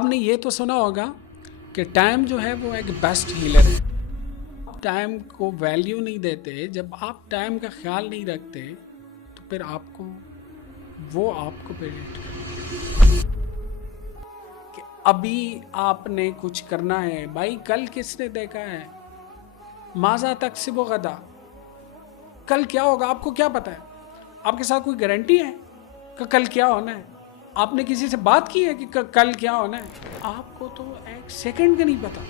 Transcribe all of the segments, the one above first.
آپ نے یہ تو سنا ہوگا کہ ٹائم جو ہے وہ ایک بیسٹ ہیلر ہے. ٹائم کو ویلیو نہیں دیتے، جب آپ ٹائم کا خیال نہیں رکھتے تو پھر آپ کو پریڈکٹ کرتے کہ ابھی آپ نے کچھ کرنا ہے. بھائی کل کس نے دیکھا ہے؟ ماذا تکسب غدا، کل کیا ہوگا آپ کو کیا پتا ہے؟ آپ کے ساتھ کوئی گارنٹی ہے کہ کل کیا ہونا ہے؟ آپ نے کسی سے بات کی ہے کہ کل کیا ہونا ہے؟ آپ کو تو ایک سیکنڈ کا نہیں پتا.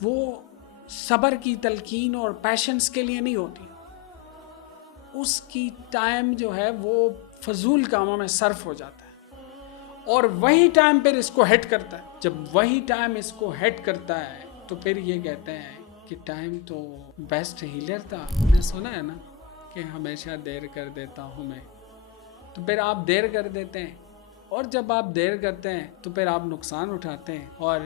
وہ صبر کی تلقین اور پیشنس کے لیے نہیں ہوتی. اس کی ٹائم جو ہے وہ فضول کاموں میں صرف ہو جاتا ہے، اور وہی ٹائم پھر اس کو ہٹ کرتا ہے. جب وہی ٹائم اس کو ہٹ کرتا ہے تو پھر یہ کہتے ہیں کہ ٹائم تو بیسٹ ہیلر تھا. نے سنا ہے نا کہ ہمیشہ دیر کر دیتا ہوں میں. تو پھر آپ دیر کر دیتے ہیں، اور جب آپ دیر کرتے ہیں تو پھر آپ نقصان اٹھاتے ہیں، اور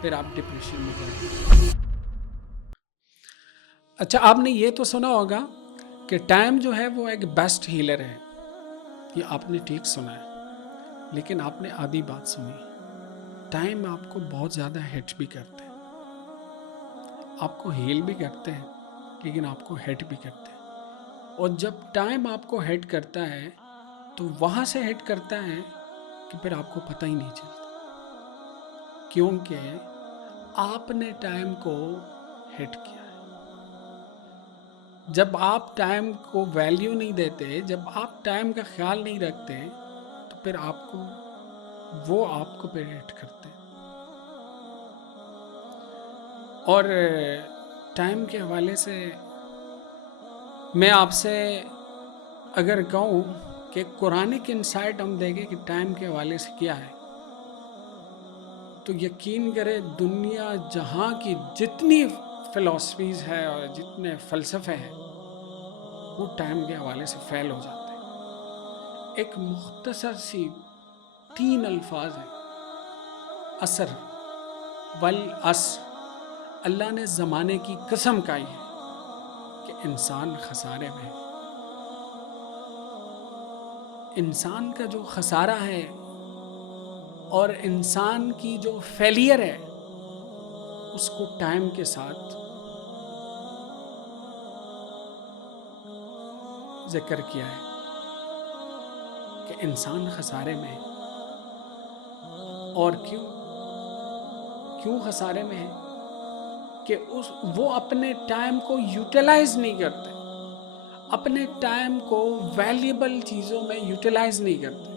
پھر آپ ڈپریشن میں جاتے ہیں. اچھا، آپ نے یہ تو سنا ہوگا کہ ٹائم جو ہے وہ ایک بیسٹ ہیلر ہے. یہ آپ نے ٹھیک سنا ہے، لیکن آپ نے آدھی بات سنی. ٹائم آپ کو بہت زیادہ ہٹ بھی کرتے ہیں، آپ کو ہیل بھی کرتے ہیں، لیکن آپ کو ہٹ بھی کرتے ہیں. اور جب ٹائم آپ کو ہٹ کرتا ہے تو وہاں سے ہٹ کرتا ہے کہ پھر آپ کو پتہ ہی نہیں چلتا، کیونکہ آپ نے ٹائم کو ہٹ کیا ہے. جب آپ ٹائم کو ویلیو نہیں دیتے، جب آپ ٹائم کا خیال نہیں رکھتے تو پھر آپ کو پریڈکٹ کرتے ہیں. اور ٹائم کے حوالے سے میں آپ سے اگر کہوں کہ قرآنک انسائٹ ہم دیکھیں کہ ٹائم کے حوالے سے کیا ہے، تو یقین کرے دنیا جہاں کی جتنی فلسفیز ہے اور جتنے فلسفے ہیں وہ ٹائم کے حوالے سے فیل ہو جاتے ہیں. ایک مختصر سی 3 الفاظ ہیں: عصر والعصر. اللہ نے زمانے کی قسم کھائی ہے کہ انسان خسارے میں ہے. انسان کا جو خسارہ ہے اور انسان کی جو فیلئر ہے اس کو ٹائم کے ساتھ ذکر کیا ہے کہ انسان خسارے میں ہے. اور کیوں خسارے میں ہے؟ کہ وہ اپنے ٹائم کو یوٹیلائز نہیں کرتے، اپنے ٹائم کو ویلیبل چیزوں میں یوٹیلائز نہیں کرتے،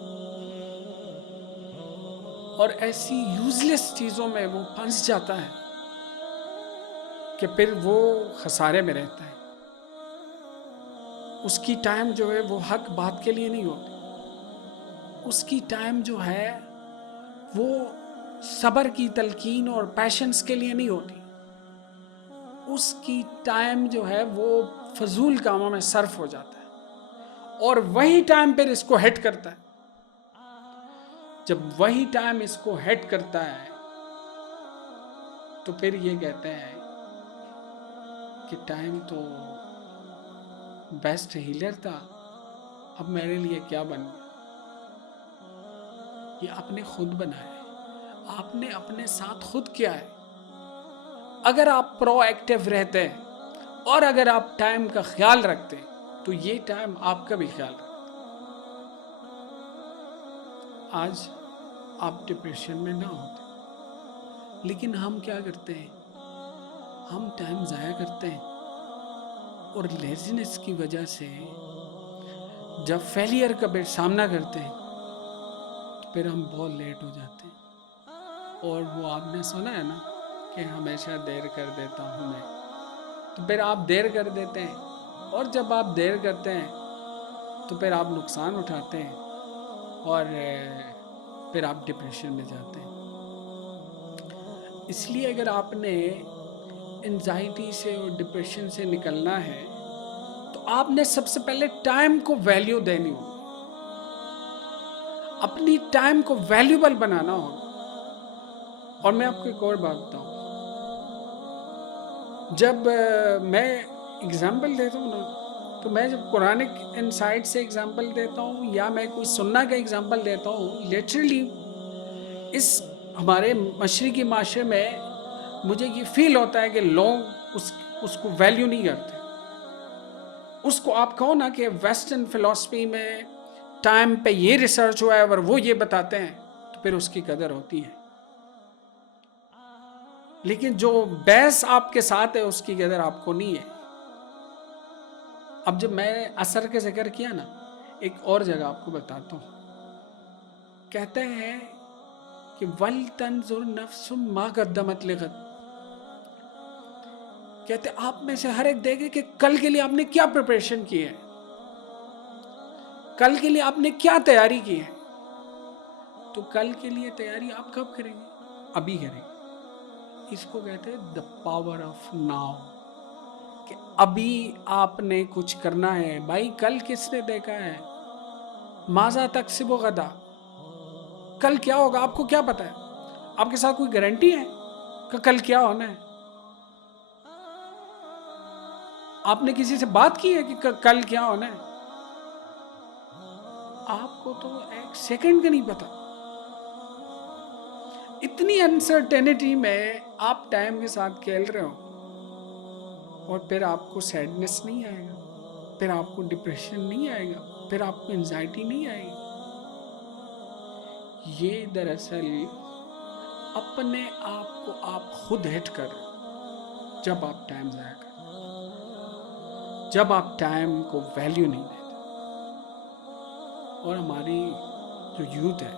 اور ایسی یوزلیس چیزوں میں وہ پھنس جاتا ہے کہ پھر وہ خسارے میں رہتا ہے. اس کی ٹائم جو ہے وہ حق بات کے لیے نہیں ہوتی. اس کی ٹائم جو ہے وہ صبر کی تلقین اور پیشنس کے لیے نہیں ہوتی. اس کی ٹائم جو ہے وہ فضول کاموں میں صرف ہو جاتا ہے، اور وہی ٹائم پھر اس کو ہٹ کرتا ہے. جب وہی ٹائم اس کو ہٹ کرتا ہے تو پھر یہ کہتے ہیں کہ ٹائم تو بیسٹ ہیلر تھا، اب میرے لیے کیا بن گیا. یہ آپ نے خود بنایا ہے، آپ نے اپنے ساتھ خود کیا ہے. اگر آپ پرو ایکٹیو رہتے اور اگر آپ ٹائم کا خیال رکھتے تو یہ ٹائم آپ کا بھی خیال رکھتا. آج آپ ڈپریشن میں نہ ہوتے، لیکن ہم کیا کرتے ہیں؟ ہم ٹائم ضائع کرتے ہیں، اور لیزینس کی وجہ سے جب فیلئر کا سامنا کرتے ہیں تو پھر ہم بہت لیٹ ہو جاتے ہیں. اور وہ آپ نے سنا ہے نا کہ ہمیشہ دیر کر دیتا ہوں میں. تو پھر آپ دیر کر دیتے ہیں، اور جب آپ دیر کرتے ہیں تو پھر آپ نقصان اٹھاتے ہیں، اور پھر آپ ڈپریشن میں جاتے ہیں. اس لیے اگر آپ نے انزائٹی سے اور ڈپریشن سے نکلنا ہے تو آپ نے سب سے پہلے ٹائم کو ویلیو دینی ہوگی، اپنی ٹائم کو ویلیوبل بنانا ہوگا. اور میں آپ کو ایک اور بات بتاؤں، جب میں اگزامپل دیتا ہوں نا تو میں جب قرآنک انسائٹ سے اگزامپل دیتا ہوں یا میں کوئی سننا کا اگزامپل دیتا ہوں، لٹرلی اس ہمارے مشرقی معاشرے میں مجھے یہ فیل ہوتا ہے کہ لوگ اس کو ویلیو نہیں کرتے. اس کو آپ کہو نا کہ ویسٹرن فلسفی میں ٹائم پہ یہ ریسرچ ہوا ہے اور وہ یہ بتاتے ہیں تو پھر اس کی قدر ہوتی ہے. لیکن جو بحث آپ کے ساتھ ہے اس کی قدر آپ کو نہیں ہے. اب جب میں اثر کا ذکر کیا نا، ایک اور جگہ آپ کو بتاتا ہوں. کہتے ہیں کہ وَلْتَنْظُرْ نَفْسٌ مَا قَدَّمَتْ لِغَدٍ. کہتے ہیں آپ میں سے ہر ایک دیکھے کہ کل کے لیے آپ نے کیا پریپریشن کی ہے، کل کے لیے آپ نے کیا تیاری کی ہے. تو کل کے لیے تیاری آپ کب کریں گے؟ ابھی کریں گے. اس کو کہتے ہیں دا پاور آف ناؤ، کہ ابھی آپ نے کچھ کرنا ہے. بھائی کل کس نے دیکھا ہے؟ ماذا تکسب غدا، کل کیا ہوگا آپ کو کیا پتا ہے؟ آپ کے ساتھ کوئی گارنٹی ہے کہ کل کیا ہونا ہے؟ آپ نے کسی سے بات کی ہے کہ کل کیا ہونا ہے؟ آپ کو تو ایک سیکنڈ کا نہیں پتا. اتنی انسرٹینٹی میں آپ ٹائم کے ساتھ کھیل رہے ہو، اور پھر آپ کو سیڈنس نہیں آئے گا، پھر آپ کو ڈپریشن نہیں آئے گا، پھر آپ کو انزائٹی نہیں آئے گی. یہ دراصل اپنے آپ کو آپ خود ہٹ کر رہے ہو جب آپ ٹائم ضائع کرتے، جب آپ ٹائم کو ویلیو نہیں دیتے. اور ہماری جو یوتھ ہے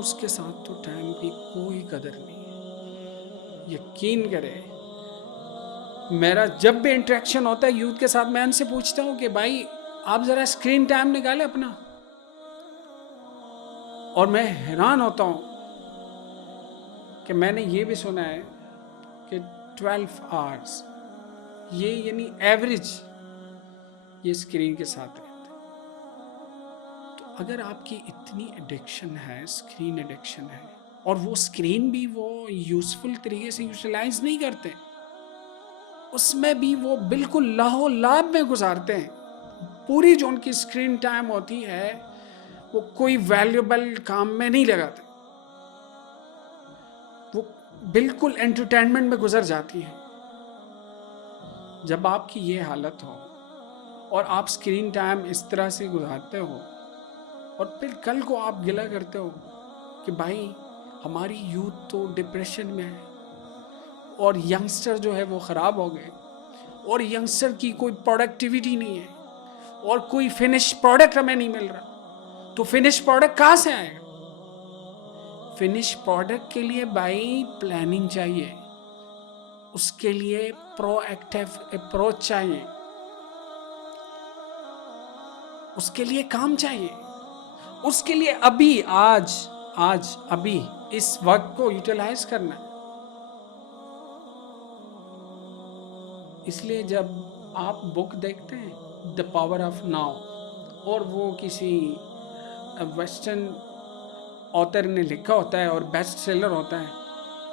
اس کے ساتھ تو ٹائم کی کوئی قدر نہیں ہے. یقین کرے، میرا جب بھی انٹریکشن ہوتا ہے یوتھ کے ساتھ، میں ان سے پوچھتا ہوں کہ بھائی آپ ذرا اسکرین ٹائم نکالیں اپنا. اور میں حیران ہوتا ہوں کہ میں نے یہ بھی سنا ہے کہ 12 آورس یہ یعنی ایوریج یہ اسکرین کے ساتھ رہتے. تو اگر آپ کی اتنی ایڈکشن ہے، اسکرین ایڈکشن ہے، اور وہ اسکرین بھی وہ یوزفل طریقے سے یوٹیلائز نہیں کرتے، اس میں بھی وہ بالکل لاہو لعب میں گزارتے ہیں. پوری جو ان کی اسکرین ٹائم ہوتی ہے وہ کوئی ویلیوبل کام میں نہیں لگاتے، وہ بالکل انٹرٹینمنٹ میں گزر جاتی ہے. جب آپ کی یہ حالت ہو اور آپ اسکرین ٹائم اس طرح سے گزارتے ہو، اور پھر کل کو آپ گلہ کرتے ہو کہ بھائی ہماری یوتھ تو ڈپریشن میں ہے، اور ینگسٹر جو ہے وہ خراب ہو گئے، اور ینگسٹر کی کوئی پروڈکٹیوٹی نہیں ہے، اور کوئی فنش پروڈکٹ ہمیں نہیں مل رہا. تو فنش پروڈکٹ کہاں سے آئے گا؟ فنش پروڈکٹ کے لیے بھائی پلاننگ چاہیے، اس کے لیے پرو ایکٹیو اپروچ چاہیے، اس کے لیے کام چاہیے، اس کے لیے ابھی آج ابھی اس وقت کو یوٹیلائز کرنا ہے. اس لیے جب آپ بک دیکھتے ہیں دا پاور آف ناؤ، اور وہ کسی ویسٹرن آتھر نے لکھا ہوتا ہے اور بیسٹ سیلر ہوتا ہے،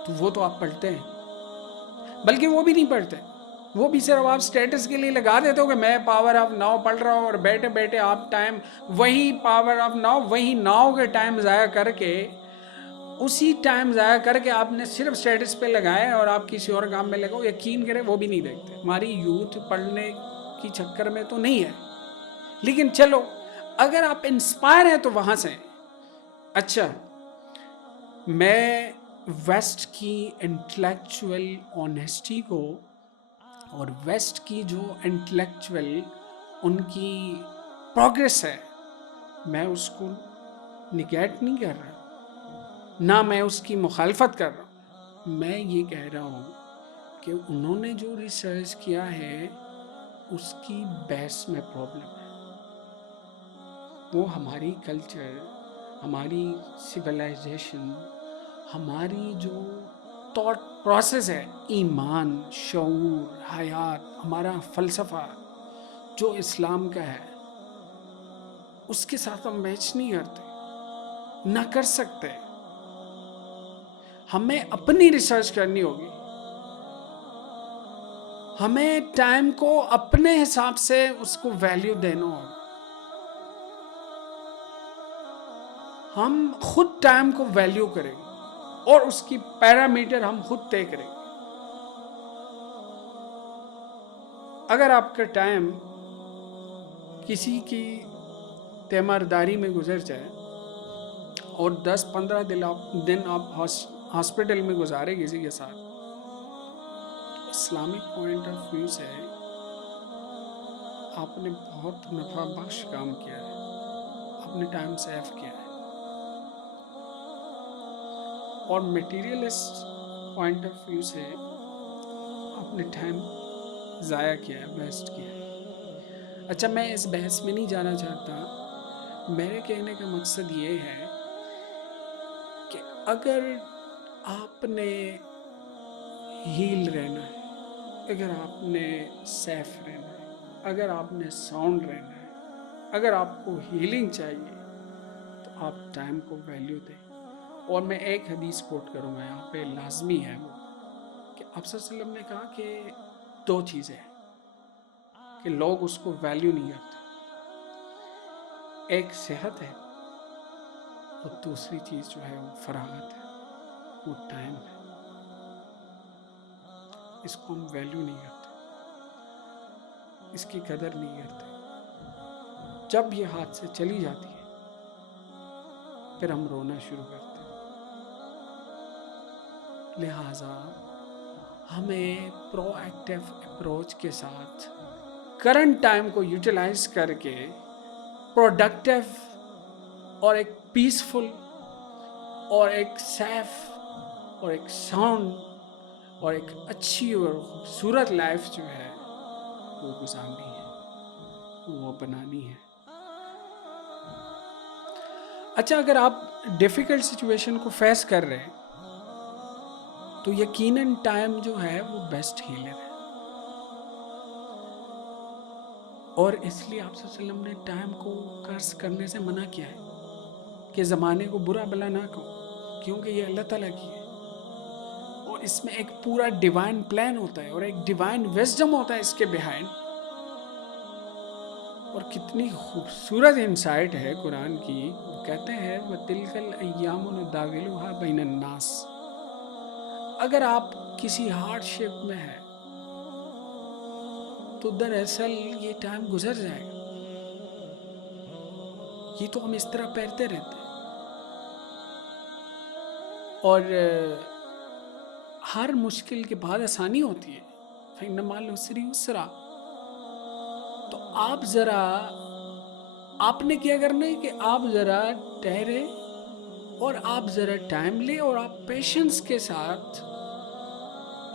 تو وہ تو آپ پڑھتے ہیں. بلکہ وہ بھی نہیں پڑھتے، وہ بھی صرف آپ سٹیٹس کے لیے لگا دیتے ہو کہ میں پاور آف ناؤ پڑھ رہا ہوں، اور بیٹھے بیٹھے آپ ٹائم وہی پاور آف ناؤ، وہی ناؤ کے ٹائم ضائع کر کے، اسی ٹائم ضائع کر کے آپ نے صرف سٹیٹس پہ لگائے اور آپ کسی اور کام میں لگاؤ. یقین کریں وہ بھی نہیں دیکھتے. ہماری یوتھ پڑھنے کی چکر میں تو نہیں ہے، لیکن چلو اگر آپ انسپائر ہیں تو وہاں سے. اچھا، میں ویسٹ کی انٹلیکچوئل آنیسٹی کو اور ویسٹ کی جو انٹلیکچوئل ان کی پروگریس ہے، میں اس کو نگیٹ نہیں کر رہا، نہ میں اس کی مخالفت کر رہا ہوں. میں یہ کہہ رہا ہوں کہ انہوں نے جو ریسرچ کیا ہے اس کی بیس میں پرابلم ہے. وہ ہماری کلچر، ہماری سویلائزیشن، ہماری جو تھاٹ پروسیس ہے، ایمان، شعور، حیات، ہمارا فلسفہ جو اسلام کا ہے، اس کے ساتھ ہم میچ نہیں کرتے، نہ کر سکتے. ہمیں اپنی ریسرچ کرنی ہوگی، ہمیں ٹائم کو اپنے حساب سے اس کو ویلیو دینا ہوگا. ہم خود ٹائم کو ویلیو کریں گے اور اس کی پیرامیٹر ہم خود طے کریں گے. اگر آپ کا ٹائم کسی کی تیمارداری میں گزر جائے اور 10-15 دن آپ ہاسپٹل میں گزارے کسی کے ساتھ، اسلامک پوائنٹ آف ویو سے آپ نے بہت نفع بخش کام کیا ہے، آپ نے ٹائم سیو کیا ہے. اور میٹیریلسٹ پوائنٹ آف ویو سے آپ نے ٹائم ضائع کیا ہے، ویسٹ کیا ہے. اچھا، میں اس بحث میں نہیں جانا چاہتا. میرے کہنے کا مقصد یہ ہے کہ اگر آپ نے ہیل رہنا ہے، اگر آپ نے سیف رہنا ہے، اگر آپ نے ساؤنڈ رہنا ہے، اگر آپ کو ہیلنگ چاہیے، تو آپ ٹائم کو ویلیو دیں. اور میں ایک حدیث کوٹ کروں گا یہاں پہ، لازمی ہے وہ، کہ آپ صلی اللہ علیہ وسلم نے کہا کہ 2 چیزیں ہیں کہ لوگ اس کو ویلیو نہیں کرتے. ایک صحت ہے اور دوسری چیز جو ہے وہ فراغت ہے، وہ ٹائم ہے. اس کو ہم ویلیو نہیں کرتے، اس کی قدر نہیں کرتے. جب یہ ہاتھ سے چلی جاتی ہے پھر ہم رونا شروع کرتے ہیں. لہٰذا ہمیں پرو ایکٹیو اپروچ کے ساتھ کرنٹ ٹائم کو یوٹیلائز کر کے پروڈکٹیو اور ایک پیسفل اور ایک سیف اور ایک ساؤنڈ اور ایک اچھی اور خوبصورت لائف جو ہے وہ گزارنی ہے، وہ بنانی ہے. اچھا، اگر آپ ڈیفیکلٹ سچویشن کو فیس کر رہے ہیں تو یقیناً ٹائم جو ہے وہ بیسٹ ہیلر ہے. اور اس لیے آپ صلی اللہ علیہ وسلم نے ٹائم کو قرض کرنے سے منع کیا ہے کہ زمانے کو برا بلا نہ کہو، کیونکہ یہ اللہ تعالیٰ کی ہے اور اس میں ایک پورا ڈیوائن پلان ہوتا ہے اور ایک ڈیوائن وزڈم ہوتا ہے اس کے بیہائنڈ. اور کتنی خوبصورت انسائٹ ہے قرآن کی. وہ کہتے ہیں وَتِلْكَ الْأَيَّامُ نُدَاوِلُهَا بَيْنَ النَّاسِ. اگر آپ کسی ہارڈ شپ میں ہیں تو دراصل یہ ٹائم گزر جائے گا. یہ تو ہم اس طرح پھیرتے رہتے ہیں. اور ہر مشکل کے بعد آسانی ہوتی ہے. فَإِنَّ مَعَ الْعُسْرِ يُسْرًا. تو آپ ذرا، آپ نے کیا کرنا ہے کہ آپ ذرا ٹھہرے اور آپ ذرا ٹائم لیں اور آپ پیشنس کے ساتھ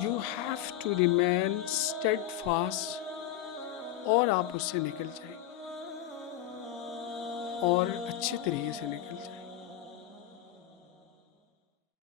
you have to remain steadfast اور آپ اس سے نکل جائیں اور اچھے طریقے سے نکل جائیں.